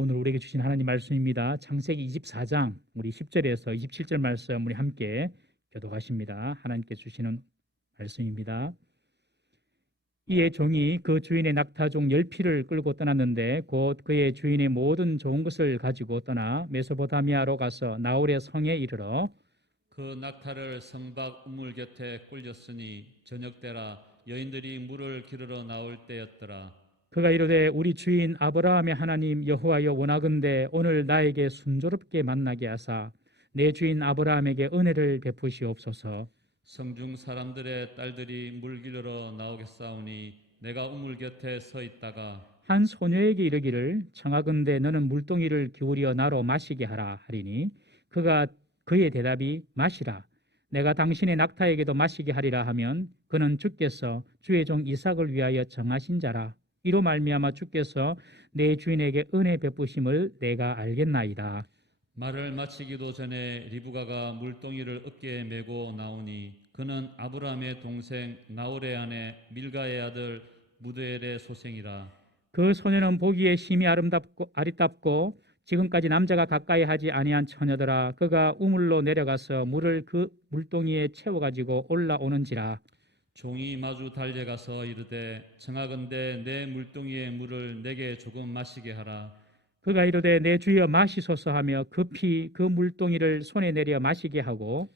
오늘 우리에게 주신 하나님 말씀입니다. 창세기 24장 우리 10절에서 27절 말씀 우리 함께 교독하십니다. 하나님께 주시는 말씀입니다. 이에 종이 그 주인의 낙타 중 10匹를 끌고 떠났는데 곧 그의 주인의 모든 좋은 것을 가지고 떠나 메소포타미아로 가서 나홀의 성에 이르러 그 낙타를 성박 우물 곁에 꿀렸으니 저녁때라 여인들이 물을 기르러 나올 때였더라. 그가 이르되 우리 주인 아브라함의 하나님 여호와여 원하건대 오늘 나에게 순조롭게 만나게 하사 내 주인 아브라함에게 은혜를 베푸시옵소서. 성중 사람들의 딸들이 물 기르러 나오겠사오니 내가 우물 곁에 서 있다가 한 소녀에게 이르기를 청하건대 너는 물동이를 기울여 나로 마시게 하라 하리니 그의 대답이 마시라. 내가 당신의 낙타에게도 마시게 하리라 하면 그는 주께서 주의 종 이삭을 위하여 정하신 자라. 이로 말미암아 주께서 내 주인에게 은혜 베푸심을 내가 알겠나이다. 말을 마치기도 전에 리브가가 물동이를 어깨에 메고 나오니 그는 아브라함의 동생 나홀의 아내 밀가의 아들 무드엘의 소생이라. 그 소녀는 보기에 심히 아리답고 지금까지 남자가 가까이 하지 아니한 처녀더라. 그가 우물로 내려가서 물을 그 물동이에 채워가지고 올라오는지라. 종이 마주 달려가서 이르되 청하건대 내 물동이의 물을 내게 조금 마시게 하라. 그가 이르되 내 주여 마시소서 하며 급히 그 물동이를 손에 내려 마시게 하고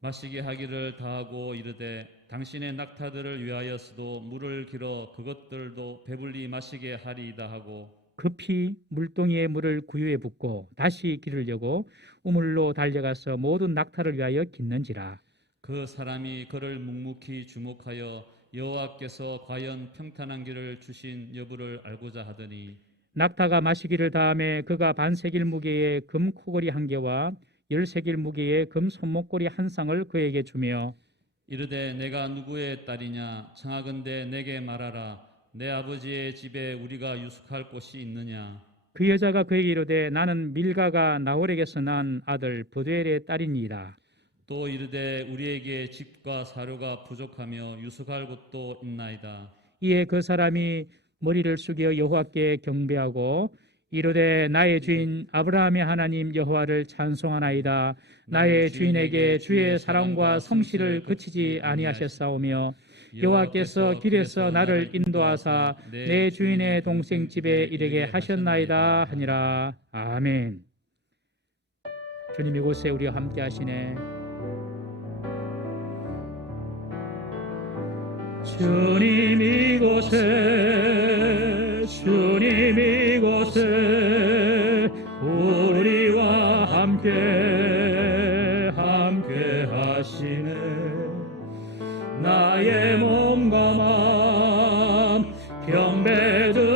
마시게 하기를 다하고 이르되 당신의 낙타들을 위하여서도 물을 길어 그것들도 배불리 마시게 하리이다 하고 급히 물동이의 물을 구유에 붓고 다시 기르려고 우물로 달려가서 모든 낙타를 위하여 깃는지라. 그 사람이 그를 묵묵히 주목하여 여호와께서 과연 평탄한 길을 주신 여부를 알고자 하더니 낙타가 마시기를 다음에 그가 반세길 무게의 금 코걸이 한 개와 10세길 무게의 금 손목걸이 한 쌍을 그에게 주며 이르되 내가 누구의 딸이냐 청하건대 내게 말하라. 내 아버지의 집에 우리가 유숙할 곳이 있느냐. 그 여자가 그에게 이르되 나는 밀가가 나홀에게서 낳은 아들 브두엘의 딸이니이다. 또 이르되 우리에게 집과 사료가 부족하며 유숙할 곳도 있나이다. 이에 그 사람이 머리를 숙여 여호와께 경배하고 이르되 나의 주인 아브라함의 하나님 여호와를 찬송하나이다. 나의 주인에게 주의 사랑과 성실을 그치지 아니하셨사오며 여호와께서 길에서 나를 인도하사 내 주인의 동생 집에 이르게 하셨나이다 하니라. 아멘. 주님 이곳에 우리와 함께 하시네. 주님 이곳에 우리와 함께 하시네. 나의 몸과 마음 경배드리네.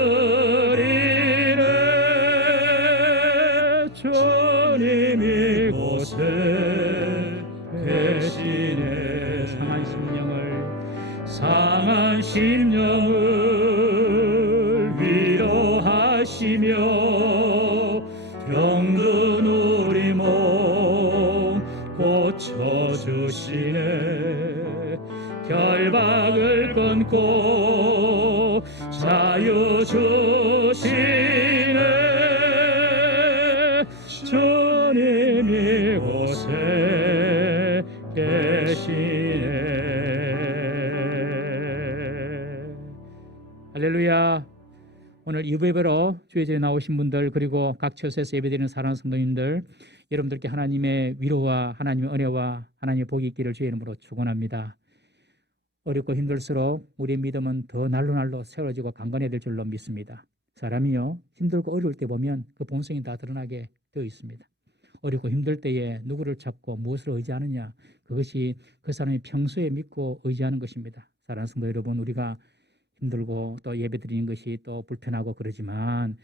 주님 이곳에 계시네. 상한 심령을 위로하시며 병든 우리 몸 고쳐주시네. 결박을 끊고 자유 주시네. 주님 이곳에 계시네. 할렐루야. 오늘 2부 예배로 주의 제에 나오신 분들 그리고 각 처소에서 예배드리는 사랑하는 성도님들 여러분들께 하나님의 위로와 하나님의 은혜와 하나님의 복이 있기를 주의 이름으로 축원합니다. 어렵고 힘들수록 우리의 믿음은 더 날로 세워지고 강건해야 될 줄로 믿습니다. 사람이요 힘들고 어려울 때 보면 그 본성이 다 드러나게 되어 있습니다. 어렵고 힘들 때에 누구를 찾고 무엇을 의지하느냐, 그것이 그 사람이 평소에 믿고 의지하는 것입니다. 사랑하는 성도 여러분, 우리가 힘들고 또 예배드리는 것이 또 불편하고 그러지만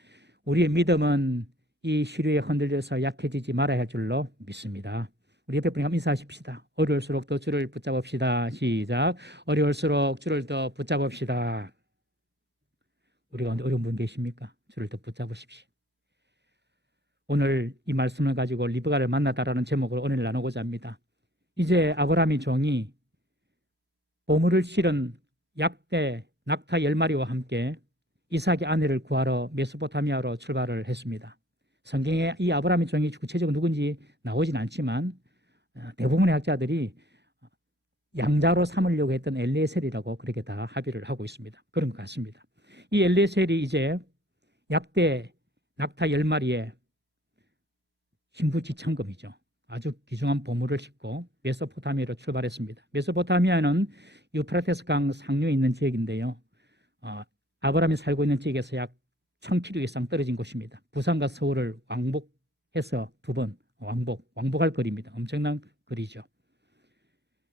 우리의 믿음은 이 시류에 흔들려서 약해지지 말아야 할 줄로 믿습니다. 우리 옆에 분이 한번 인사하십시다. 어려울수록 더 주를 붙잡읍시다. 시작. 어려울수록 주를 더 붙잡읍시다. 우리 가운데 어려운 분 계십니까? 주를 더 붙잡으십시오. 오늘 이 말씀을 가지고 리브가를 만나다라는 제목으로 은혜를 나누고자 합니다. 이제 아브라함의 종이 보물을 실은 약대 낙타 10마리와 함께 이삭의 아내를 구하러 메소포타미아로 출발을 했습니다. 성경에 이 아브라함의 종이 구체적으로 누군지 나오진 않지만 대부분의 학자들이 양자로 삼으려고 했던 엘리에셀이라고 그렇게 다 합의를 하고 있습니다. 그런 것 같습니다. 이 엘리에셀이 이제 약대 낙타 10마리에 신부지참금이죠. 아주 귀중한 보물을 싣고 메소포타미아로 출발했습니다. 메소포타미아는 유프라테스 강 상류에 있는 지역인데요. 아브라함이 살고 있는 지역에서 약 1000km 이상 떨어진 곳입니다. 부산과 서울을 왕복해서 2번 왕복할 거리입니다. 엄청난 거리죠.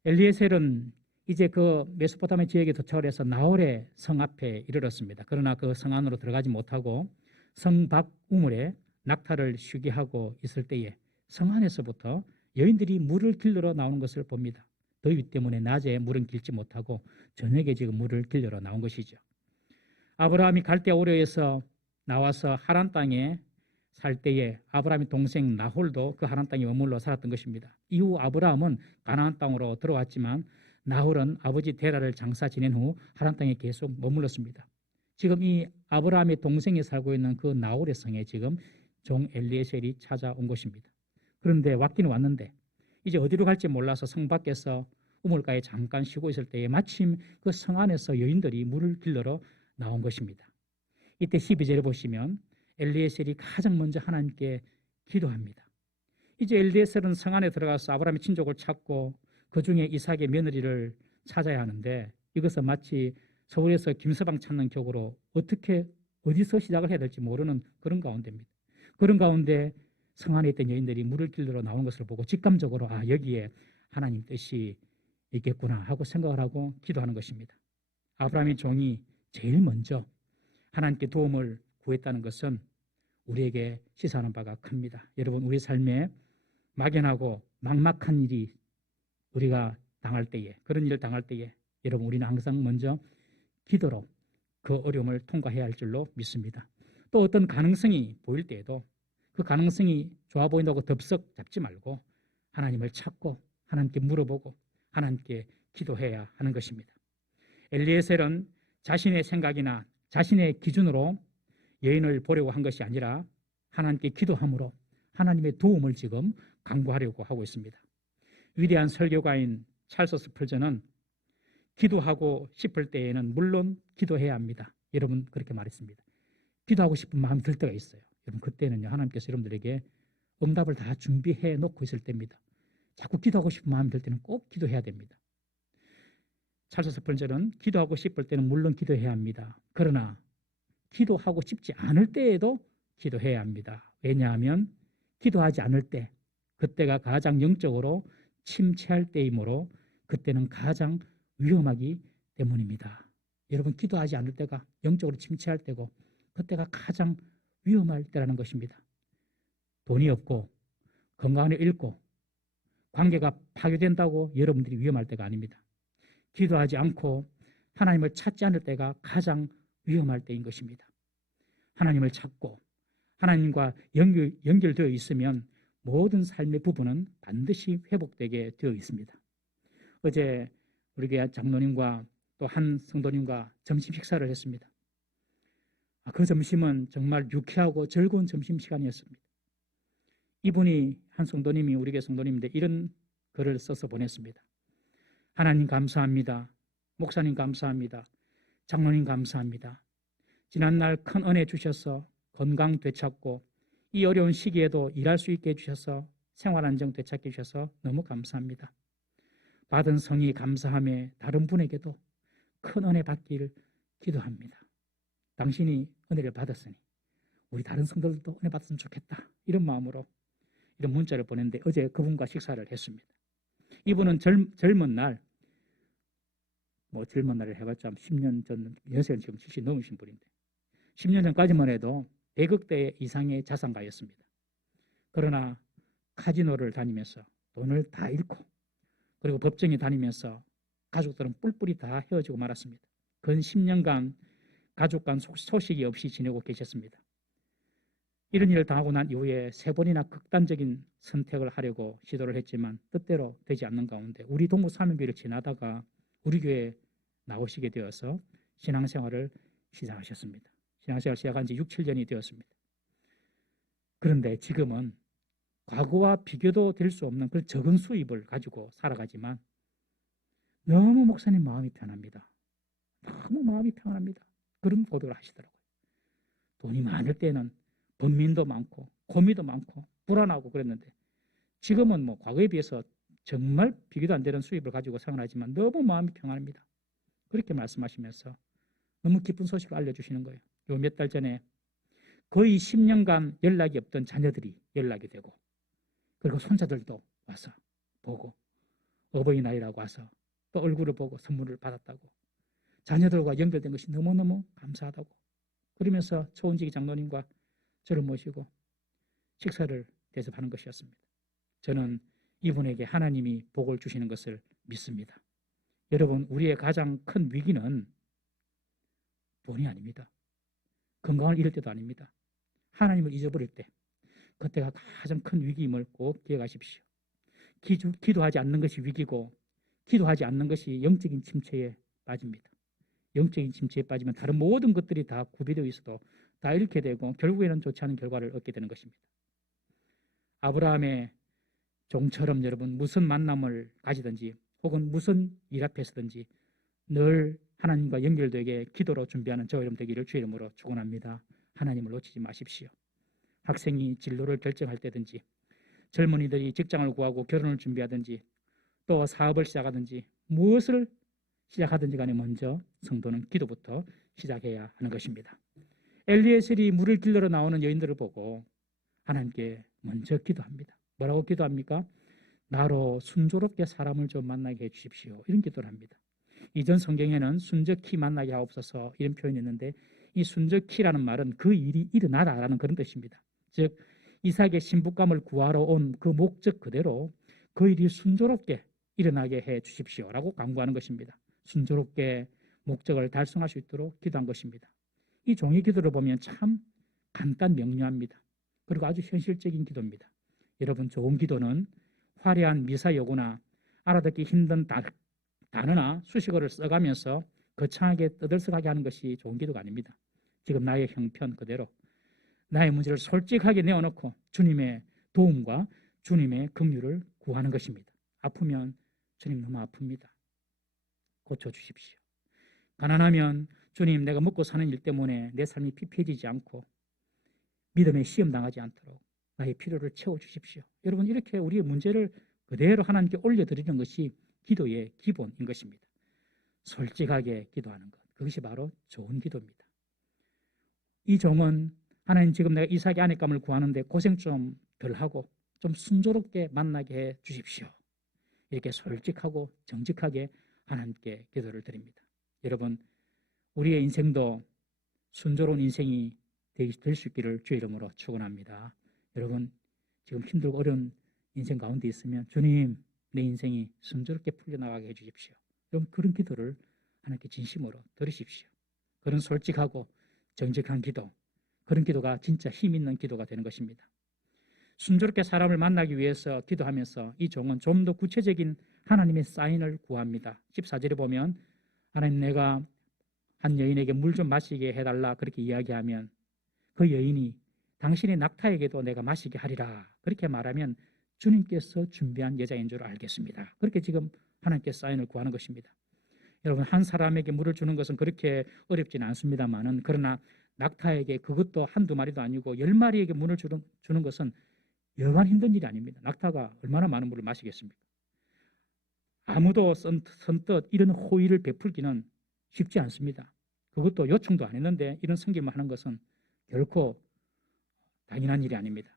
엘리에셀은 이제 그 메소포타미아 지역에 도착을 해서 나홀의 성 앞에 이르렀습니다. 그러나 그 성 안으로 들어가지 못하고 성 밖 우물에 낙타를 쉬게 하고 있을 때에 성 안에서부터 여인들이 물을 길러러 나오는 것을 봅니다. 더위 때문에 낮에 물은 길지 못하고 저녁에 지금 물을 길러러 나온 것이죠. 아브라함이 갈대오르에서 나와서 하란 땅에 살 때에 아브라함의 동생 나홀도 그 하란 땅에 머물러 살았던 것입니다. 이후 아브라함은 가나안 땅으로 들어왔지만 나홀은 아버지 데라를 장사 지낸 후 하란 땅에 계속 머물렀습니다. 지금 이 아브라함의 동생이 살고 있는 그 나홀의 성에 지금 종 엘리에셀이 찾아온 것입니다. 그런데 왔기는 왔는데 이제 어디로 갈지 몰라서 성 밖에서 우물가에 잠깐 쉬고 있을 때에 마침 그 성 안에서 여인들이 물을 길러러 나온 것입니다. 이때 12절에 보시면 엘리에셀이 가장 먼저 하나님께 기도합니다. 이제 엘리에셀은 성 안에 들어가서 아브라함의 친족을 찾고 그 중에 이삭의 며느리를 찾아야 하는데 이것은 마치 서울에서 김서방 찾는 격으로 어디서 시작을 해야 될지 모르는 그런 가운데입니다. 그런 가운데 성 안에 있던 여인들이 물을 길러러 나오는 것을 보고 직감적으로 여기에 하나님 뜻이 있겠구나 하고 생각을 하고 기도하는 것입니다. 아브라함의 종이 제일 먼저 하나님께 도움을 구했다는 것은 우리에게 시사하는 바가 큽니다. 여러분, 우리 삶에 막연하고 막막한 일이 우리가 당할 때에, 그런 일을 당할 때에 여러분, 우리는 항상 먼저 기도로 그 어려움을 통과해야 할 줄로 믿습니다. 또 어떤 가능성이 보일 때에도 그 가능성이 좋아 보인다고 덥석 잡지 말고 하나님을 찾고 하나님께 물어보고 하나님께 기도해야 하는 것입니다. 엘리에셀은 자신의 생각이나 자신의 기준으로 여인을 보려고 한 것이 아니라 하나님께 기도함으로 하나님의 도움을 지금 강구하려고 하고 있습니다. 위대한 설교가인 찰스 스펄전은 기도하고 싶을 때에는 물론 기도해야 합니다. 여러분, 그렇게 말했습니다. 기도하고 싶은 마음이 들 때가 있어요. 여러분, 그때는요, 하나님께서 여러분들에게 응답을 다 준비해 놓고 있을 때입니다. 자꾸 기도하고 싶은 마음이 들 때는 꼭 기도해야 됩니다. 찰스 스펄전은 기도하고 싶을 때는 물론 기도해야 합니다. 그러나 기도하고 싶지 않을 때에도 기도해야 합니다. 왜냐하면 기도하지 않을 때, 그때가 가장 영적으로 침체할 때이므로 그때는 가장 위험하기 때문입니다. 여러분, 기도하지 않을 때가 영적으로 침체할 때고 그때가 가장 위험할 때라는 것입니다. 돈이 없고 건강을 잃고 관계가 파괴된다고 여러분들이 위험할 때가 아닙니다. 기도하지 않고 하나님을 찾지 않을 때가 가장 위험할 때인 것입니다. 하나님을 찾고 하나님과 연결되어 있으면 모든 삶의 부분은 반드시 회복되게 되어 있습니다. 어제 우리 교회 장로님과 또 한 성도님과 점심 식사를 했습니다. 그 점심은 정말 유쾌하고 즐거운 점심시간이었습니다. 이분이 한 성도님이 우리 교회 성도님인데 이런 글을 써서 보냈습니다. 하나님 감사합니다. 목사님 감사합니다. 장로님 감사합니다. 지난날 큰 은혜 주셔서 건강 되찾고 이 어려운 시기에도 일할 수 있게 해주셔서 생활 안정 되찾게 해주셔서 너무 감사합니다. 받은 성의 감사함에 다른 분에게도 큰 은혜 받기를 기도합니다. 당신이 은혜를 받았으니 우리 다른 성도들도 은혜 받았으면 좋겠다. 이런 마음으로 이런 문자를 보냈는데 어제 그분과 식사를 했습니다. 이분은 젊은 날, 젊은 날을 해봤자 10년 전, 연세는 지금 70 넘으신 분인데 10년 전까지만 해도 100억대 이상의 자산가였습니다. 그러나 카지노를 다니면서 돈을 다 잃고 그리고 법정에 다니면서 가족들은 뿔뿔이 다 헤어지고 말았습니다. 근 10년간 가족 간 소식이 없이 지내고 계셨습니다. 이런 일을 당하고 난 이후에 3번이나 극단적인 선택을 하려고 시도를 했지만 뜻대로 되지 않는 가운데 우리 동부사명교회를 지나다가 우리 교회에 나오시게 되어서 신앙생활을 시작하셨습니다. 신앙생활 시작한 지 6, 7년이 되었습니다. 그런데 지금은 과거와 비교도 될 수 없는 그런 적은 수입을 가지고 살아가지만 너무 목사님 마음이 편합니다. 너무 마음이 평안합니다. 그런 고백을 하시더라고요. 돈이 많을 때는 번민도 많고 고민도 많고 불안하고 그랬는데 지금은 뭐 과거에 비해서 정말 비교도 안 되는 수입을 가지고 생활하지만 너무 마음이 평안합니다. 그렇게 말씀하시면서 너무 기쁜 소식을 알려주시는 거예요. 요 몇 달 전에 거의 10년간 연락이 없던 자녀들이 연락이 되고 그리고 손자들도 와서 보고 어버이날이라고 와서 또 얼굴을 보고 선물을 받았다고 자녀들과 연결된 것이 너무너무 감사하다고 그러면서 초은지기 장로님과 저를 모시고 식사를 대접하는 것이었습니다. 저는 이분에게 하나님이 복을 주시는 것을 믿습니다. 여러분, 우리의 가장 큰 위기는 돈이 아닙니다. 건강을 잃을 때도 아닙니다. 하나님을 잊어버릴 때 그때가 가장 큰 위기임을 꼭 기억하십시오. 기도하지 않는 것이 위기고 기도하지 않는 것이 영적인 침체에 빠집니다. 영적인 침체에 빠지면 다른 모든 것들이 다 구비되어 있어도 다 잃게 되고 결국에는 좋지 않은 결과를 얻게 되는 것입니다. 아브라함의 종처럼 여러분 무슨 만남을 가지든지 혹은 무슨 일 앞에서든지 늘 하나님과 연결되게 기도로 준비하는 저 여러분 되기를 주의 이름으로 축원합니다. 하나님을 놓치지 마십시오. 학생이 진로를 결정할 때든지 젊은이들이 직장을 구하고 결혼을 준비하든지 또 사업을 시작하든지 무엇을 시작하든지 간에 먼저 성도는 기도부터 시작해야 하는 것입니다. 엘리에셀이 물을 길러러 나오는 여인들을 보고 하나님께 먼저 기도합니다. 뭐라고 기도합니까? 나로 순조롭게 사람을 좀 만나게 해주십시오. 이런 기도를 합니다. 이전 성경에는 순적히 만나게 하옵소서 이런 표현이 있는데 이 순적히라는 말은 그 일이 일어나라라는 그런 뜻입니다. 즉 이삭의 신부감을 구하러 온 그 목적 그대로 그 일이 순조롭게 일어나게 해 주십시오라고 간구하는 것입니다. 순조롭게 목적을 달성할 수 있도록 기도한 것입니다. 이 종의 기도를 보면 참 간단 명료합니다. 그리고 아주 현실적인 기도입니다. 여러분, 좋은 기도는 화려한 미사 여구나 알아듣기 힘든 단어나 수식어를 써가면서 거창하게 떠들썩하게 하는 것이 좋은 기도가 아닙니다. 지금 나의 형편 그대로 나의 문제를 솔직하게 내어놓고 주님의 도움과 주님의 긍휼을 구하는 것입니다. 아프면 주님 너무 아픕니다. 고쳐주십시오. 가난하면 주님 내가 먹고 사는 일 때문에 내 삶이 피폐해지지 않고 믿음에 시험 당하지 않도록 나의 필요를 채워주십시오. 여러분 이렇게 우리의 문제를 그대로 하나님께 올려드리는 것이 기도의 기본인 것입니다. 솔직하게 기도하는 것, 그것이 바로 좋은 기도입니다. 이 종은 하나님 지금 내가 이삭의 아내감을 구하는데 고생 좀 덜하고 좀 순조롭게 만나게 해 주십시오. 이렇게 솔직하고 정직하게 하나님께 기도를 드립니다. 여러분 우리의 인생도 순조로운 인생이 될 수 있기를 주의 이름으로 축원합니다. 여러분 지금 힘들고 어려운 인생 가운데 있으면 주님 내 인생이 순조롭게 풀려나가게 해주십시오. 여러분 그런 기도를 하나님께 진심으로 들으십시오. 그런 솔직하고 정직한 기도, 그런 기도가 진짜 힘 있는 기도가 되는 것입니다. 순조롭게 사람을 만나기 위해서 기도하면서 이 종은 좀 더 구체적인 하나님의 사인을 구합니다. 14절에 보면 하나님 내가 한 여인에게 물 좀 마시게 해달라 그렇게 이야기하면 그 여인이 당신의 낙타에게도 내가 마시게 하리라 그렇게 말하면 주님께서 준비한 여자인 줄 알겠습니다. 그렇게 지금 하나님께 사인을 구하는 것입니다. 여러분 한 사람에게 물을 주는 것은 그렇게 어렵지는 않습니다만은 그러나 낙타에게 그것도 한두 마리도 아니고 10마리에게 물을 주는 것은 여간 힘든 일이 아닙니다. 낙타가 얼마나 많은 물을 마시겠습니까? 아무도 선뜻 이런 호의를 베풀기는 쉽지 않습니다. 그것도 요청도 안 했는데 이런 섬김을 하는 것은 결코 당연한 일이 아닙니다.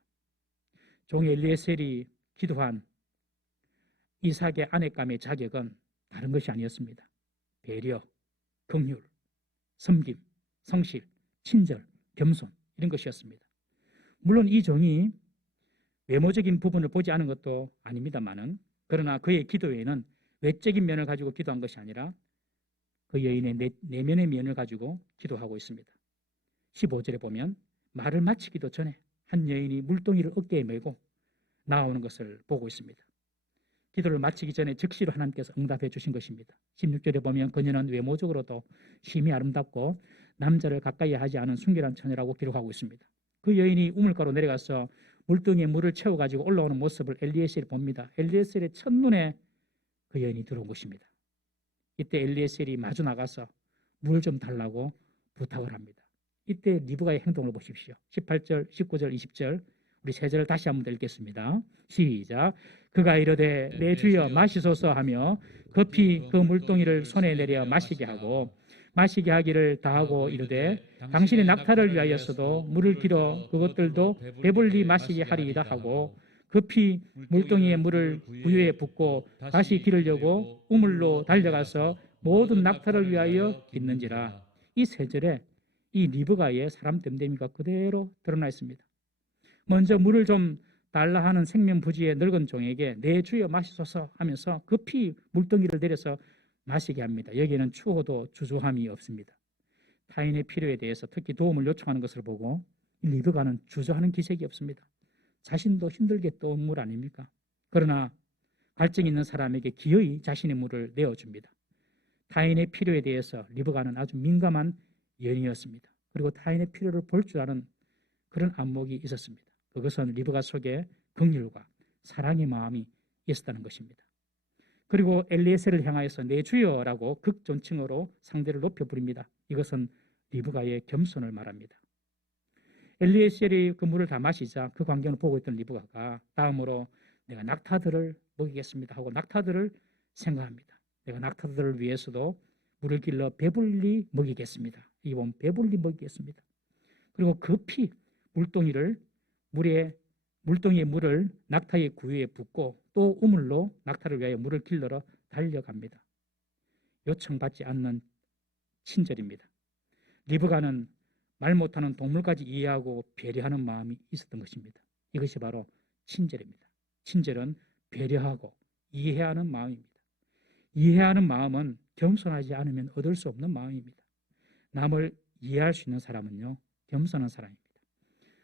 종이 엘리에셀이 기도한 이삭의 아내감의 자격은 다른 것이 아니었습니다. 배려, 긍휼, 섬김, 성실, 친절, 겸손 이런 것이었습니다. 물론 이 종이 외모적인 부분을 보지 않은 것도 아닙니다만은 그러나 그의 기도에는 외적인 면을 가지고 기도한 것이 아니라 그 여인의 내면의 면을 가지고 기도하고 있습니다. 15절에 보면 말을 마치기도 전에 한 여인이 물동이를 어깨에 메고 나오는 것을 보고 있습니다. 기도를 마치기 전에 즉시로 하나님께서 응답해 주신 것입니다. 16절에 보면 그녀는 외모적으로도 심히 아름답고 남자를 가까이 하지 않은 순결한 처녀라고 기록하고 있습니다. 그 여인이 우물가로 내려가서 물동이에 물을 채워가지고 올라오는 모습을 엘리에셀이 봅니다. 엘리에셀의 첫눈에 그 여인이 들어온 것입니다. 이때 엘리에셀이 마주 나가서 물 좀 달라고 부탁을 합니다. 이때 리브가의 행동을 보십시오. 18절, 19절, 20절 우리 세 절을 다시 한번 읽겠습니다. 시작. 그가 이르되 내 주여 마시소서 하며 급히 그 물동이를 손에 내려 마시게 하고 마시게 하기를 다하고 이르되 당신의 낙타를 위하여서도 물을 길어 그것들도 배불리 마시게 하리이다 하고 급히 물동이의 물을 구유에 붓고 다시 기르려고 우물로 달려가서 모든 낙타를 위하여 깃는지라. 이 세 절에 이 리브가의 사람 됨됨이가 그대로 드러나 있습니다. 먼저 물을 좀 달라 하는 생명부지의 늙은 종에게 내 주여 마시소서 하면서 급히 물동이를 내려서 마시게 합니다. 여기에는 추호도 주저함이 없습니다. 타인의 필요에 대해서 특히 도움을 요청하는 것을 보고 리브가는 주저하는 기색이 없습니다. 자신도 힘들게 떠온 물 아닙니까? 그러나 갈증 있는 사람에게 기어이 자신의 물을 내어줍니다. 타인의 필요에 대해서 리브가는 아주 민감한 여인이었습니다. 그리고 타인의 필요를 볼 줄 아는 그런 안목이 있었습니다. 그것은 리브가 속에 긍휼과 사랑의 마음이 있었다는 것입니다. 그리고 엘리에셀을 향하여서 내 주여라고 극존칭어로 상대를 높여 부릅니다. 이것은 리브가의 겸손을 말합니다. 엘리에셀이 그 물을 다 마시자 그 광경을 보고 있던 리브가가 다음으로 내가 낙타들을 먹이겠습니다 하고 낙타들을 생각합니다. 내가 낙타들을 위해서도 물을 길러 배불리 먹이겠습니다. 이 보면 배불리 먹이겠습니다. 그리고 급히 물동이의 물을 낙타의 구유에 붓고 또 우물로 낙타를 위하여 물을 길러러 달려갑니다. 요청받지 않는 친절입니다. 리브가는 말 못하는 동물까지 이해하고 배려하는 마음이 있었던 것입니다. 이것이 바로 친절입니다. 친절은 배려하고 이해하는 마음입니다. 이해하는 마음은 겸손하지 않으면 얻을 수 없는 마음입니다. 남을 이해할 수 있는 사람은요, 겸손한 사람입니다.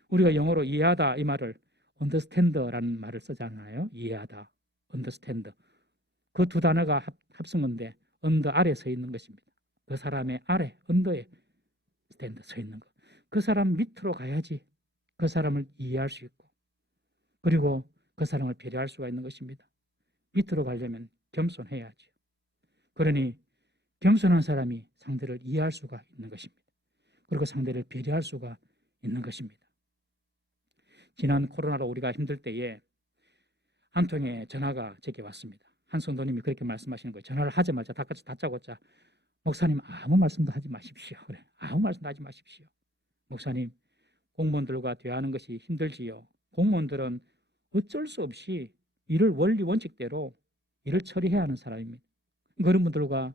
우리가 영어로 이해하다 이 말을 understand라는 말을 쓰잖아요. 이해하다, understand. 그 두 단어가 합성인데 under 아래 서 있는 것입니다. 그 사람의 아래, under에 stand 서 있는 것. 그 사람 밑으로 가야지 그 사람을 이해할 수 있고 그리고 그 사람을 배려할 수가 있는 것입니다. 밑으로 가려면 겸손해야죠. 그러니 겸손한 사람이 상대를 이해할 수가 있는 것입니다. 그리고 상대를 배려할 수가 있는 것입니다. 지난 코로나로 우리가 힘들 때에 한 통의 전화가 제게 왔습니다. 한 성도님이 그렇게 말씀하시는 거예요. 전화를 하자마자 다짜고짜 목사님 아무 말씀도 하지 마십시오. 그래, 아무 말씀도 하지 마십시오. 목사님, 공무원들과 대화하는 것이 힘들지요. 공무원들은 어쩔 수 없이 일을 원리 원칙대로 일을 처리해야 하는 사람입니다. 그런 분들과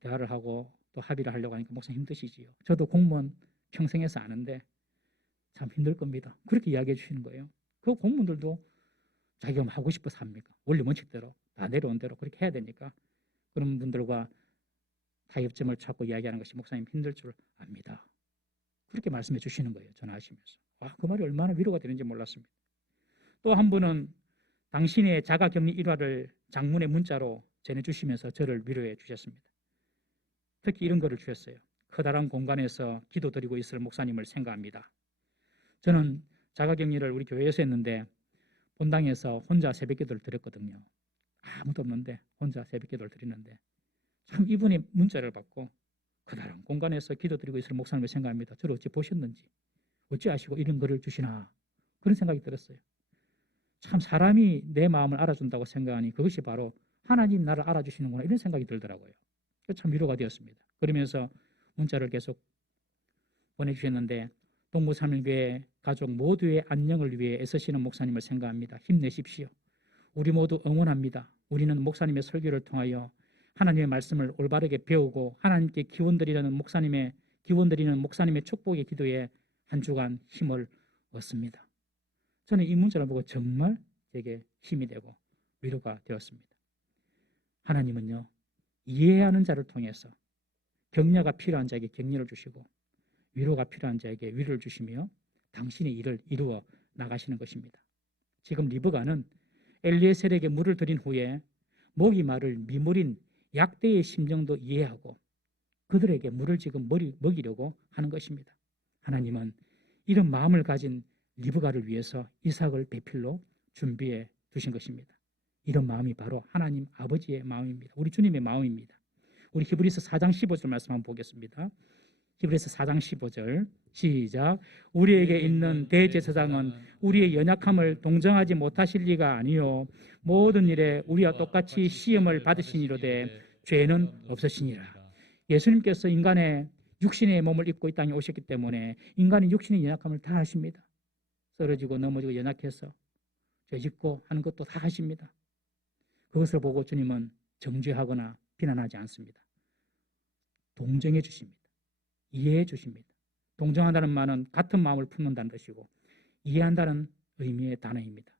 대화를 하고 또 합의를 하려고 하니까 목사님 힘드시지요. 저도 공무원 평생에서 아는데 참 힘들 겁니다. 그렇게 이야기해 주시는 거예요. 그 공무원들도 자기가 뭐 하고 싶어서 합니까? 원리 원칙대로 다 내려온 대로 그렇게 해야 되니까 그런 분들과 타협점을 찾고 이야기하는 것이 목사님 힘들 줄 압니다. 그렇게 말씀해 주시는 거예요. 전화하시면서. 그 말이 얼마나 위로가 되는지 몰랐습니다. 또 한 분은 당신의 자가격리 일화를 장문의 문자로 전해주시면서 저를 위로해 주셨습니다. 특히 이런 글을 주셨어요. 커다란 공간에서 기도드리고 있을 목사님을 생각합니다. 저는 자가격리를 우리 교회에서 했는데 본당에서 혼자 새벽기도를 드렸거든요. 아무도 없는데 혼자 새벽기도를 드리는데 참 이분의 문자를 받고 커다란 공간에서 기도드리고 있을 목사님을 생각합니다. 저를 어찌 보셨는지 어찌 아시고 이런 글을 주시나 그런 생각이 들었어요. 참 사람이 내 마음을 알아준다고 생각하니 그것이 바로 하나님 나를 알아주시는구나 이런 생각이 들더라고요. 참 위로가 되었습니다. 그러면서 문자를 계속 보내주셨는데 동부삼일교회 가족 모두의 안녕을 위해 애쓰시는 목사님을 생각합니다. 힘내십시오. 우리 모두 응원합니다. 우리는 목사님의 설교를 통하여 하나님의 말씀을 올바르게 배우고 하나님께 기원드리는 목사님의 축복의 기도에 한 주간 힘을 얻습니다. 저는 이 문자를 보고 정말 제게 힘이 되고 위로가 되었습니다. 하나님은요, 이해하는 자를 통해서 격려가 필요한 자에게 격려를 주시고 위로가 필요한 자에게 위로를 주시며 당신의 일을 이루어 나가시는 것입니다. 지금 리브가는 엘리에셀에게 물을 드린 후에 목이 마를 미물인 약대의 심정도 이해하고 그들에게 물을 지금 먹이려고 하는 것입니다. 하나님은 이런 마음을 가진 리브가를 위해서 이삭을 배필로 준비해 두신 것입니다. 이런 마음이 바로 하나님 아버지의 마음입니다. 우리 주님의 마음입니다. 우리 히브리서 4장 15절 말씀 한번 보겠습니다. 히브리서 4장 15절 시작. 우리에게 있는 대제사장은 우리의 연약함을 동정하지 못하실 리가 아니요 모든 일에 우리와 똑같이 시험을 받으시니로되 죄는 없으시니라. 예수님께서 인간의 육신의 몸을 입고 이 땅에 오셨기 때문에 인간의 육신의 연약함을 다 하십니다. 쓰러지고 넘어지고 연약해서 죄짓고 하는 것도 다 하십니다. 그것을 보고 주님은 정죄하거나 비난하지 않습니다. 동정해 주십니다. 이해해 주십니다. 동정한다는 말은 같은 마음을 품는다는 뜻이고 이해한다는 의미의 단어입니다.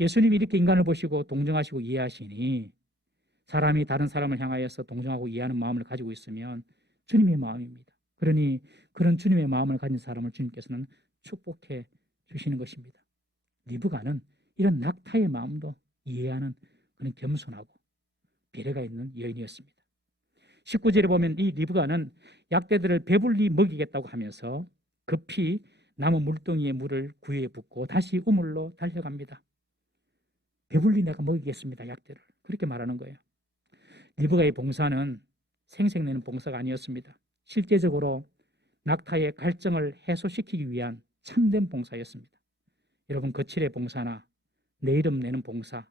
예수님이 이렇게 인간을 보시고 동정하시고 이해하시니 사람이 다른 사람을 향하여서 동정하고 이해하는 마음을 가지고 있으면 주님의 마음입니다. 그러니 그런 주님의 마음을 가진 사람을 주님께서는 축복해 주시는 것입니다. 리브가는 이런 낙타의 마음도 이해하는 그런 겸손하고 배려가 있는 여인이었습니다. 19절에 보면 이 리브가는 약대들을 배불리 먹이겠다고 하면서 급히 나무 물동이의 물을 구유에 붓고 다시 우물로 달려갑니다. 배불리 내가 먹이겠습니다. 약대를. 그렇게 말하는 거예요. 리브가의 봉사는 생색내는 봉사가 아니었습니다. 실제적으로 낙타의 갈증을 해소시키기 위한 참된 봉사였습니다. 여러분 거칠의 봉사나 내 이름 내는 봉사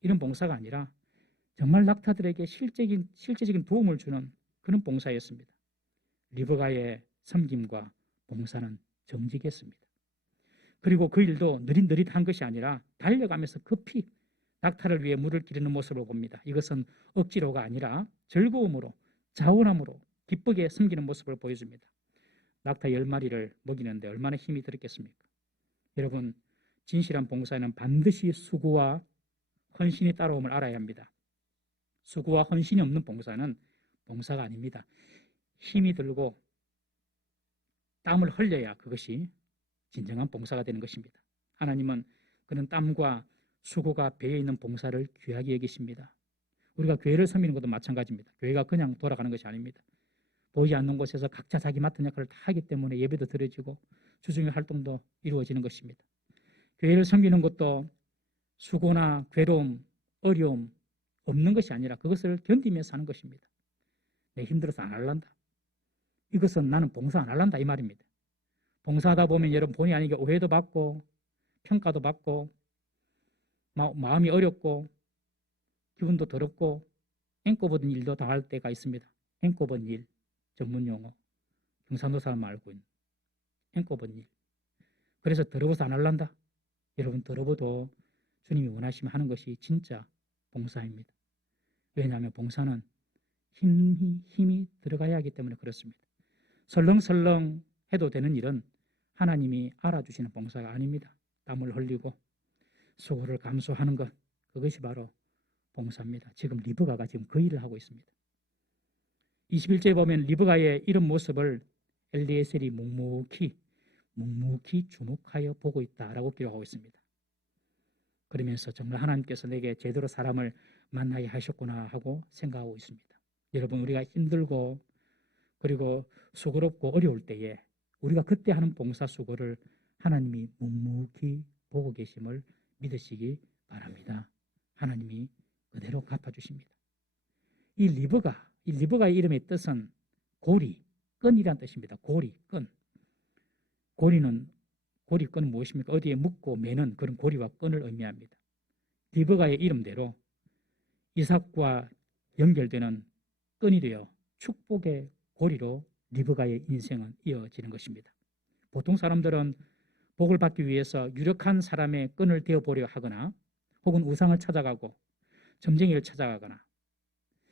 이런 봉사가 아니라 정말 낙타들에게 실제적인 도움을 주는 그런 봉사였습니다. 리브가의 섬김과 봉사는 정직했습니다. 그리고 그 일도 느릿느릿한 것이 아니라 달려가면서 급히 낙타를 위해 물을 기르는 모습을 봅니다. 이것은 억지로가 아니라 즐거움으로 자원함으로 기쁘게 섬기는 모습을 보여줍니다. 낙타 10마리를 먹이는데 얼마나 힘이 들었겠습니까? 여러분 진실한 봉사에는 반드시 수고와 헌신이 따라옴을 알아야 합니다. 수고와 헌신이 없는 봉사는 봉사가 아닙니다. 힘이 들고 땀을 흘려야 그것이 진정한 봉사가 되는 것입니다. 하나님은 그런 땀과 수고가 배에 있는 봉사를 귀하게 여기십니다. 우리가 교회를 섬기는 것도 마찬가지입니다. 교회가 그냥 돌아가는 것이 아닙니다. 보이지 않는 곳에서 각자 자기 맡은 역할을 다 하기 때문에 예배도 드려지고 주중의 활동도 이루어지는 것입니다. 교회를 섬기는 것도 수고나 괴로움, 어려움 없는 것이 아니라 그것을 견디면서 하는 것입니다. 내 힘들어서 안 할란다. 이것은 나는 봉사 안 할란다 이 말입니다. 봉사하다 보면 여러분 본의 아니게 오해도 받고 평가도 받고 마음이 어렵고 기분도 더럽고 앵꼬버든 일도 당할 때가 있습니다. 앵꼬버든 일 전문 용어 경상도 사람 알고 있는 앵꼬버든 일. 그래서 더러워서 안 할란다. 여러분 더러워도 주님이 원하시면 하는 것이 진짜 봉사입니다. 왜냐하면 봉사는 힘이 들어가야 하기 때문에 그렇습니다. 설렁설렁 해도 되는 일은 하나님이 알아주시는 봉사가 아닙니다. 땀을 흘리고 수고를 감수하는 것 그것이 바로 봉사입니다. 지금 리브가가 지금 그 일을 하고 있습니다. 21절에 보면 리브가의 이런 모습을 엘리에셀이 묵묵히 주목하여 보고 있다라고 기록하고 있습니다. 그러면서 정말 하나님께서 내게 제대로 사람을 만나게 하셨구나 하고 생각하고 있습니다. 여러분 우리가 힘들고 그리고 수고롭고 어려울 때에 우리가 그때 하는 봉사 수고를 하나님이 묵묵히 보고 계심을 믿으시기 바랍니다. 하나님이 그대로 갚아주십니다. 이 리브가의 이름의 뜻은 고리, 끈이란 뜻입니다. 고리, 끈. 고리끈은 무엇입니까? 어디에 묶고 매는 그런 고리와 끈을 의미합니다. 리브가의 이름대로 이삭과 연결되는 끈이 되어 축복의 고리로 리브가의 인생은 이어지는 것입니다. 보통 사람들은 복을 받기 위해서 유력한 사람의 끈을 대어보려 하거나 혹은 우상을 찾아가고 점쟁이를 찾아가거나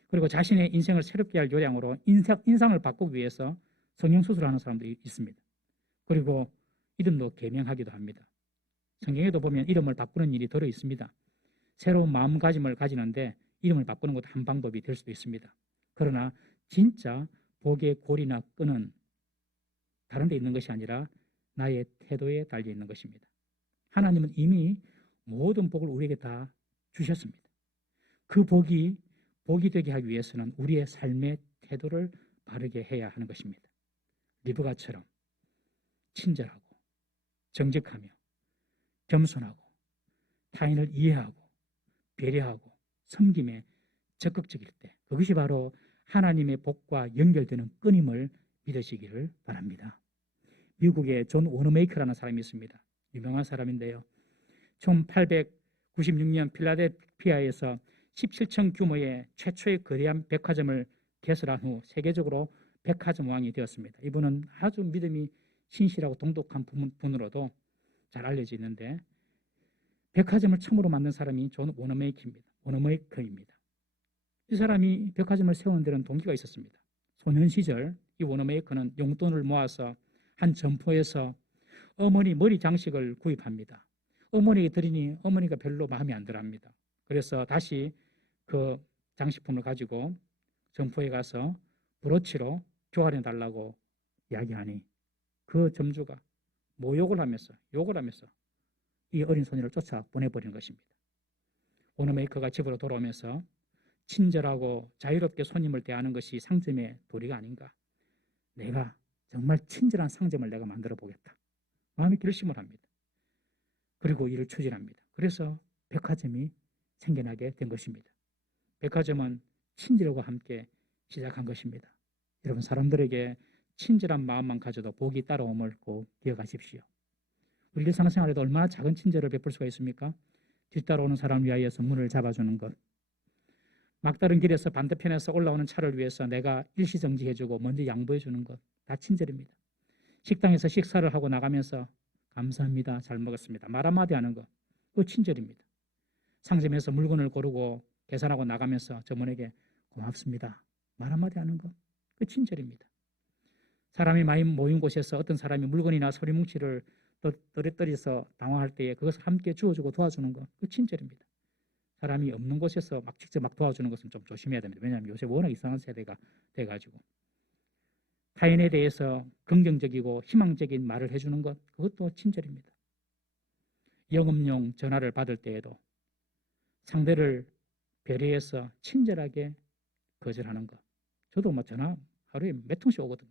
그리고 자신의 인생을 새롭게 할 요량으로 인상을 바꾸기 위해서 성형수술을 하는 사람도 있습니다. 그리고 이름도 개명하기도 합니다. 성경에도 보면 이름을 바꾸는 일이 들어 있습니다. 새로운 마음가짐을 가지는데 이름을 바꾸는 것도 한 방법이 될 수도 있습니다. 그러나 진짜 복의 고리나 끈은 다른 데 있는 것이 아니라 나의 태도에 달려 있는 것입니다. 하나님은 이미 모든 복을 우리에게 다 주셨습니다. 그 복이 되게 하기 위해서는 우리의 삶의 태도를 바르게 해야 하는 것입니다. 리브가처럼 친절하고 정직하며 겸손하고 타인을 이해하고 배려하고 섬김에 적극적일 때 그것이 바로 하나님의 복과 연결되는 끊임을 믿으시기를 바랍니다. 미국의 존 워너메이커라는 사람이 있습니다. 유명한 사람인데요. 1896년 필라델피아에서 17층 규모의 최초의 거대한 백화점을 개설한 후 세계적으로 백화점 왕이 되었습니다. 이분은 아주 믿음이 신실하고 돈독한 분으로도 잘 알려져 있는데 백화점을 처음으로 만든 사람이 존 워너메이커입니다. 이 사람이 백화점을 세우는 데는 동기가 있었습니다. 소년 시절 이 워너메이커는 용돈을 모아서 한 점포에서 어머니 머리 장식을 구입합니다. 어머니에게 드리니 어머니가 별로 마음에 안 들어합니다. 그래서 다시 그 장식품을 가지고 점포에 가서 브로치로 교환해 달라고 이야기하니 그 점주가 욕을 하면서 이 어린 소녀를 쫓아 보내버리는 것입니다. 워너메이커가 집으로 돌아오면서 친절하고 자유롭게 손님을 대하는 것이 상점의 도리가 아닌가. 내가 정말 친절한 상점을 내가 만들어 보겠다. 마음의 결심을 합니다. 그리고 이를 추진합니다. 그래서 백화점이 생겨나게 된 것입니다. 백화점은 친절과 함께 시작한 것입니다. 여러분, 사람들에게 친절한 마음만 가져도 복이 따라옴을 꼭 기억하십시오. 우리 일상생활에도 얼마나 작은 친절을 베풀 수가 있습니까? 뒤따라오는 사람을 위하여서 문을 잡아주는 것, 막다른 길에서 반대편에서 올라오는 차를 위해서 내가 일시정지해주고 먼저 양보해주는 것, 다 친절입니다. 식당에서 식사를 하고 나가면서 감사합니다, 잘 먹었습니다, 말 한마디 하는 것, 그거 친절입니다. 상점에서 물건을 고르고 계산하고 나가면서 저분에게 고맙습니다, 말 한마디 하는 것, 그 친절입니다. 사람이 많이 모인 곳에서 어떤 사람이 물건이나 소리뭉치를 떨어뜨려서 당황할 때에 그것을 함께 주워주고 도와주는 것, 그 친절입니다. 사람이 없는 곳에서 직접 도와주는 것은 좀 조심해야 됩니다. 왜냐하면 요새 워낙 이상한 세대가 돼가지고 타인에 대해서 긍정적이고 희망적인 말을 해주는 것, 그것도 친절입니다. 영업용 전화를 받을 때에도 상대를 배려해서 친절하게 거절하는 것. 저도 전화 하루에 몇 통씩 오거든요.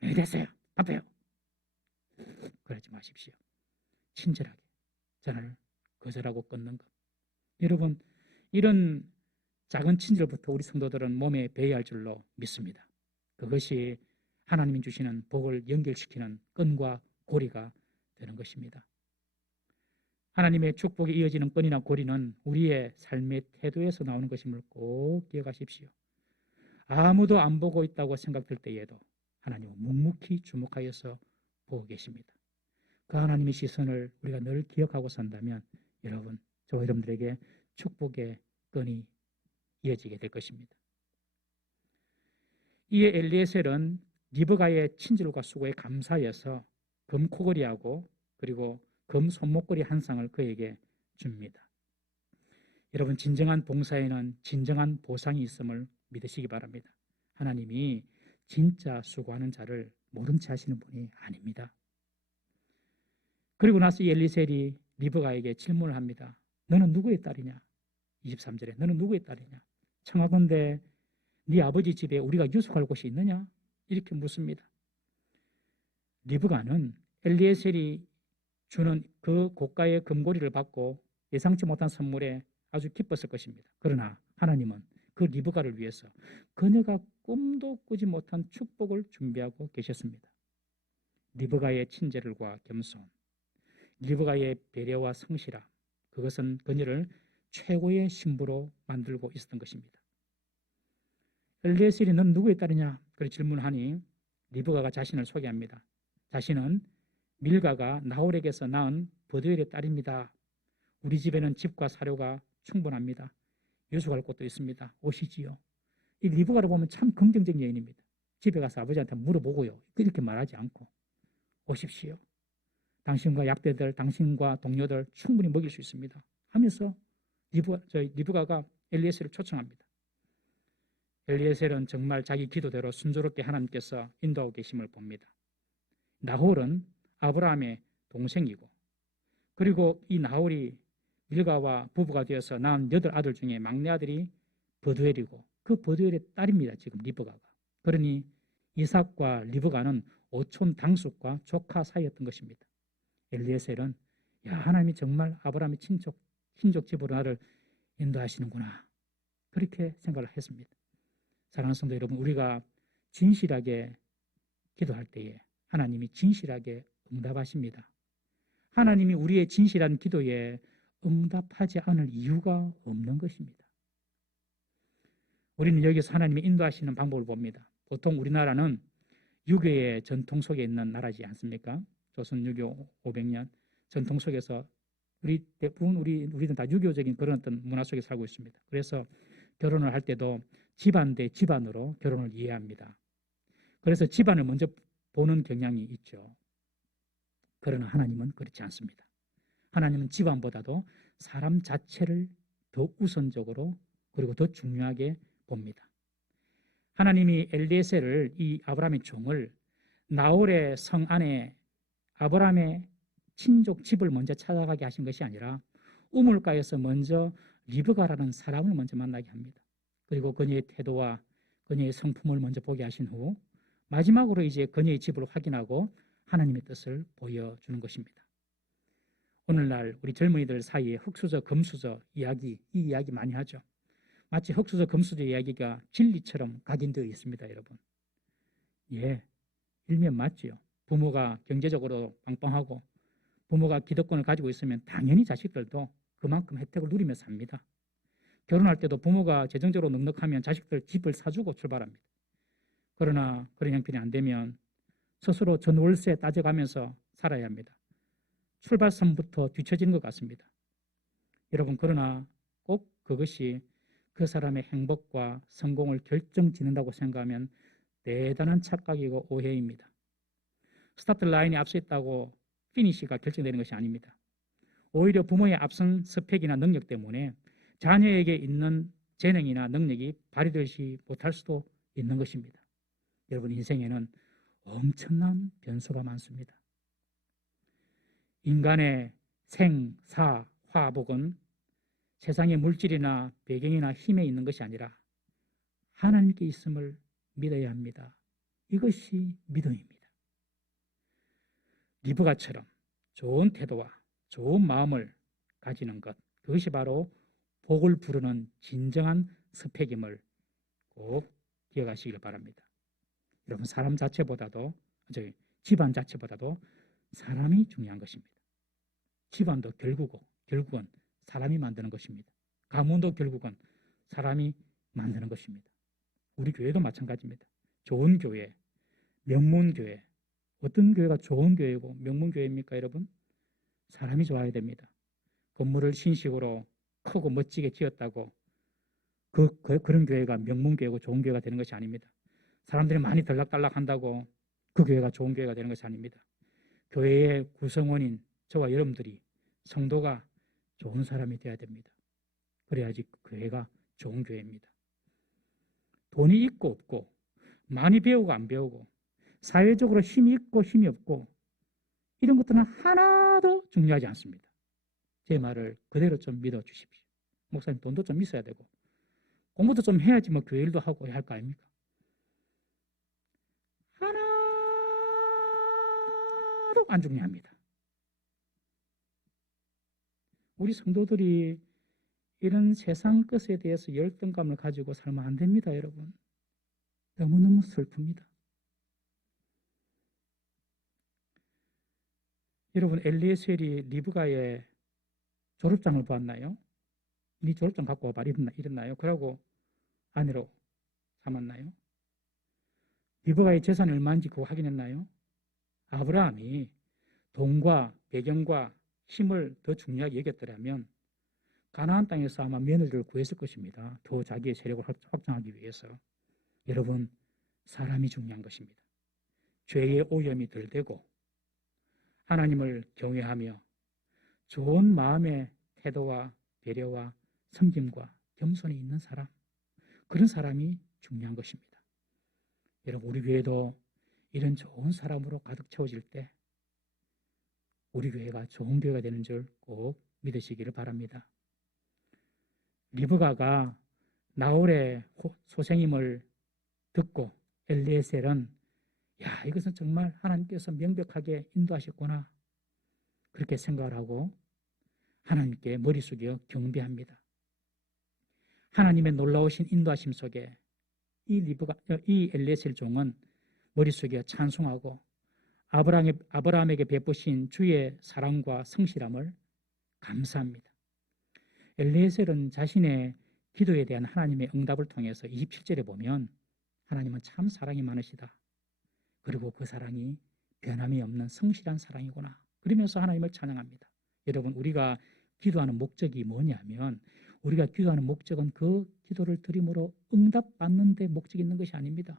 네, 됐어요, 바빠요. 그러지 마십시오. 친절하게 전화를 거절하고 끊는 것. 여러분, 이런 작은 친절부터 우리 성도들은 몸에 배해야 할 줄로 믿습니다. 그것이 하나님이 주시는 복을 연결시키는 끈과 고리가 되는 것입니다. 하나님의 축복이 이어지는 끈이나 고리는 우리의 삶의 태도에서 나오는 것임을 꼭 기억하십시오. 아무도 안 보고 있다고 생각될 때에도 하나님은 묵묵히 주목하여서 보고 계십니다. 그 하나님의 시선을 우리가 늘 기억하고 산다면 여러분, 저와 여러분들에게 축복의 끈이 이어지게 될 것입니다. 이에 엘리에셀은 리브가의 친절과 수고에 감사해서 금 코걸이하고 그리고 금 손목걸이 한 쌍을 그에게 줍니다. 여러분, 진정한 봉사에는 진정한 보상이 있음을 믿으시기 바랍니다. 하나님이 진짜 수고하는 자를 모른 채 하시는 분이 아닙니다. 그리고 나서 엘리셀이 리브가에게 질문을 합니다. 너는 누구의 딸이냐? 23절에 너는 누구의 딸이냐? 청하건대 네 아버지 집에 우리가 유숙할 곳이 있느냐? 이렇게 묻습니다. 리브가는 엘리에셀이 주는 그 고가의 금고리를 받고 예상치 못한 선물에 아주 기뻤을 것입니다. 그러나 하나님은 그 리브가를 위해서 그녀가 꿈도 꾸지 못한 축복을 준비하고 계셨습니다. 리브가의 친절과 겸손, 리브가의 배려와 성실함, 그것은 그녀를 최고의 신부로 만들고 있었던 것입니다. 엘리에셀이 넌 누구의 딸이냐? 그렇게 질문하니 리브가가 자신을 소개합니다. 자신은 밀가가 나홀에게서 낳은 버드엘의 딸입니다. 우리 집에는 집과 사료가 충분합니다. 유숙할 곳도 있습니다. 오시지요. 이 리브가를 보면 참 긍정적인 여인입니다. 집에 가서 아버지한테 물어보고요, 이렇게 말하지 않고 오십시오. 당신과 약대들, 당신과 동료들 충분히 먹일 수 있습니다 하면서 리브가가 엘리에셀을 초청합니다. 엘리에셀은 정말 자기 기도대로 순조롭게 하나님께서 인도하고 계심을 봅니다. 나홀은 아브라함의 동생이고, 그리고 이 나홀이 밀가와 부부가 되어서 낳은 8아들 중에 막내 아들이 버드엘이고 그 버드엘의 딸입니다. 지금 리브가가. 그러니 이삭과 리브가는 오촌 당숙과 조카 사이였던 것입니다. 엘리에셀은 야, 하나님이 정말 아브라함의 친족 집으로 나를 인도하시는구나, 그렇게 생각을 했습니다. 사랑하는 성도 여러분, 우리가 진실하게 기도할 때에 하나님이 진실하게 응답하십니다. 하나님이 우리의 진실한 기도에 응답하지 않을 이유가 없는 것입니다. 우리는 여기서 하나님이 인도하시는 방법을 봅니다. 보통 우리나라는 유교의 전통 속에 있는 나라지 않습니까? 조선 유교 500년 전통 속에서 우리는 다 유교적인 그런 어떤 문화 속에 살고 있습니다. 그래서 결혼을 할 때도 집안 대 집안으로 결혼을 이해합니다. 그래서 집안을 먼저 보는 경향이 있죠. 그러나 하나님은 그렇지 않습니다. 하나님은 집안보다도 사람 자체를 더 우선적으로 그리고 더 중요하게 봅니다. 하나님이 엘리에셀을, 이 아브라함의 종을 나홀의 성 안에 아브라함의 친족 집을 먼저 찾아가게 하신 것이 아니라 우물가에서 먼저 리브가라는 사람을 먼저 만나게 합니다. 그리고 그녀의 태도와 그녀의 성품을 먼저 보게 하신 후 마지막으로 이제 그녀의 집을 확인하고 하나님의 뜻을 보여주는 것입니다. 오늘날 우리 젊은이들 사이에 흙수저, 금수저 이 이야기 많이 하죠. 마치 흙수저, 금수저 이야기가 진리처럼 각인되어 있습니다, 여러분. 예, 일면 맞지요. 부모가 경제적으로 빵빵하고 부모가 기득권을 가지고 있으면 당연히 자식들도 그만큼 혜택을 누리며 삽니다. 결혼할 때도 부모가 재정적으로 넉넉하면 자식들 집을 사주고 출발합니다. 그러나 그런 형편이 안 되면 스스로 전월세 따져가면서 살아야 합니다. 출발선부터 뒤처지는 것 같습니다. 여러분, 그러나 꼭 그것이 그 사람의 행복과 성공을 결정짓는다고 생각하면 대단한 착각이고 오해입니다. 스타트 라인이 앞서 있다고 피니시가 결정되는 것이 아닙니다. 오히려 부모의 앞선 스펙이나 능력 때문에 자녀에게 있는 재능이나 능력이 발휘되지 못할 수도 있는 것입니다. 여러분, 인생에는 엄청난 변수가 많습니다. 인간의 생, 사, 화복은 세상의 물질이나 배경이나 힘에 있는 것이 아니라 하나님께 있음을 믿어야 합니다. 이것이 믿음입니다. 리브가처럼 좋은 태도와 좋은 마음을 가지는 것, 그것이 바로 복을 부르는 진정한 스펙임을 꼭 기억하시길 바랍니다. 여러분, 집안 자체보다도 사람이 중요한 것입니다. 집안도 결국은 사람이 만드는 것입니다. 가문도 결국은 사람이 만드는 것입니다. 우리 교회도 마찬가지입니다. 좋은 교회, 명문교회. 어떤 교회가 좋은 교회고 명문교회입니까, 여러분? 사람이 좋아야 됩니다. 건물을 신식으로 크고 멋지게 지었다고 그런 교회가 명문교회고 좋은 교회가 되는 것이 아닙니다. 사람들이 많이 들락달락 한다고 그 교회가 좋은 교회가 되는 것이 아닙니다. 교회의 구성원인 저와 여러분들이, 성도가 좋은 사람이 되어야 됩니다. 그래야지 그 교회가 좋은 교회입니다. 돈이 있고 없고, 많이 배우고 안 배우고, 사회적으로 힘이 있고 힘이 없고, 이런 것들은 하나도 중요하지 않습니다. 제 말을 그대로 좀 믿어주십시오. 목사님, 돈도 좀 있어야 되고 공부도 좀 해야지 뭐 교회 일도 하고 해야 할 거 아닙니까? 하나도 안 중요합니다. 우리 성도들이 이런 세상 것에 대해서 열등감을 가지고 살면 안 됩니다, 여러분. 너무너무 슬픕니다. 여러분, 엘리에셀이 리브가의 졸업장을 보았나요? 네 졸업장 갖고 와봐 이랬나요? 그러고 아내로 삼았나요? 리브가의 재산이 얼마인지 그거 확인했나요? 아브라함이 돈과 배경과 힘을 더 중요하게 여겼더라면 가나안 땅에서 아마 며느리를 구했을 것입니다. 더 자기의 세력을 확장하기 위해서. 여러분, 사람이 중요한 것입니다. 죄의 오염이 덜 되고 하나님을 경외하며 좋은 마음의 태도와 배려와 섬김과 겸손이 있는 사람, 그런 사람이 중요한 것입니다. 여러분, 우리 교회도 이런 좋은 사람으로 가득 채워질 때 우리 교회가 좋은 교회가 되는 줄 꼭 믿으시기를 바랍니다. 리브가가 나홀의 소생임을 듣고 엘리에셀은 야, 이것은 정말 하나님께서 명백하게 인도하셨구나. 그렇게 생각을 하고 하나님께 머리 숙여 경배합니다. 하나님의 놀라우신 인도하심 속에 이 엘리에셀 종은 머리 숙여 찬송하고 아브라함에게 베푸신 주의 사랑과 성실함을 감사합니다. 엘리에셀은 자신의 기도에 대한 하나님의 응답을 통해서 27절에 보면 하나님은 참 사랑이 많으시다. 그리고 그 사랑이 변함이 없는 성실한 사랑이구나. 그러면서 하나님을 찬양합니다. 여러분, 우리가 기도하는 목적이 뭐냐면 우리가 기도하는 목적은 그 기도를 드림으로 응답받는 데 목적이 있는 것이 아닙니다.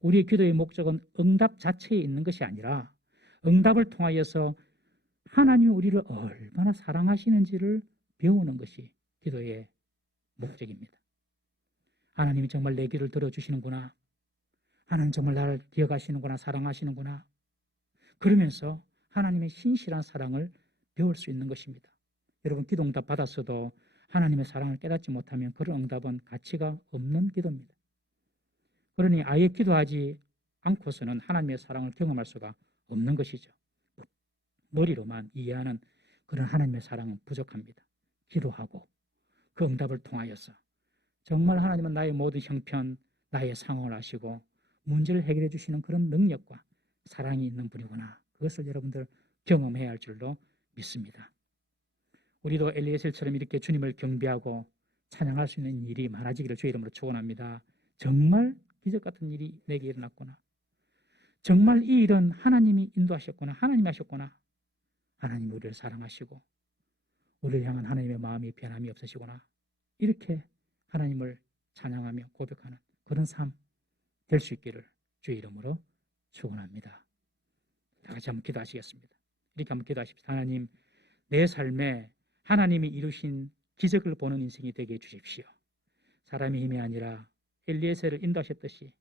우리의 기도의 목적은 응답 자체에 있는 것이 아니라 응답을 통하여서 하나님이 우리를 얼마나 사랑하시는지를 배우는 것이 기도의 목적입니다. 하나님이 정말 내 기도를 들어주시는구나. 하나님 정말 나를 기억하시는구나. 사랑하시는구나. 그러면서 하나님의 신실한 사랑을 배울 수 있는 것입니다. 여러분, 기도 응답 받았어도 하나님의 사랑을 깨닫지 못하면 그런 응답은 가치가 없는 기도입니다. 그러니 아예 기도하지 않고서는 하나님의 사랑을 경험할 수가 없는 것이죠. 머리로만 이해하는 그런 하나님의 사랑은 부족합니다. 기도하고 그 응답을 통하여서 정말 하나님은 나의 모든 형편, 나의 상황을 아시고 문제를 해결해 주시는 그런 능력과 사랑이 있는 분이구나. 그것을 여러분들 경험해야 할 줄로 믿습니다. 우리도 엘리에셀처럼 이렇게 주님을 경배하고 찬양할 수 있는 일이 많아지기를 주의 이름으로 축원합니다. 정말 기적 같은 일이 내게 일어났구나. 정말 이 일은 하나님이 인도하셨구나. 하나님이 하셨구나. 하나님이 우리를 사랑하시고 우리를 향한 하나님의 마음이 변함이 없으시구나. 이렇게 하나님을 찬양하며 고백하는 그런 삶 될 수 있기를 주의 이름으로 축원합니다. 다 같이 한번 기도하시겠습니다. 이렇게 한번 기도하십시오. 하나님, 내 삶에 하나님이 이루신 기적을 보는 인생이 되게 해주십시오. 사람의 힘이 아니라 엘리에셀을 인도하셨듯이